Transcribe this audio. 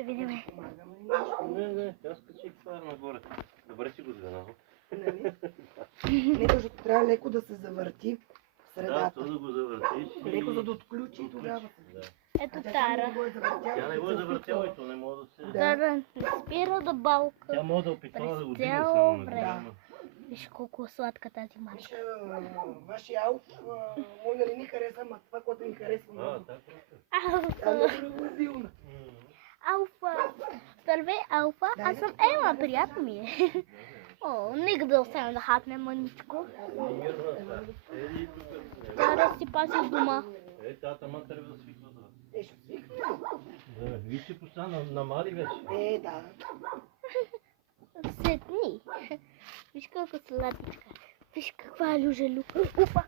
Ще видим. Не, тя скачи това нагоре. Добре си го звена. Нали? Не, защото трябва леко да се завърти в Да, средата. то да го завъртиш. Леко за да отключи и тогава. Да. Ето А Тара. Тя не го е завъртяла и то не може да се... Да. Тара не спира да балка. Тя може да опитва да го дигне цяло само на време. голяма. Виж колко е сладка тази Виж, мачка. вашия ауф, мой нали ни хареса, ама това, което ми харесва много. Алфа. Тя много любопилна. Алфа. Здравей, Алфа. Аз съм Ела, приятно ми е. О, нека да остана да хапне мъничко. Тара си пази дома. Тата ма трябва да свиква това. Ще свикне. Да, виж, че постана намали вече. Да. Седни. Виж колко сладичка. Виж каква е люжа люка. Опа.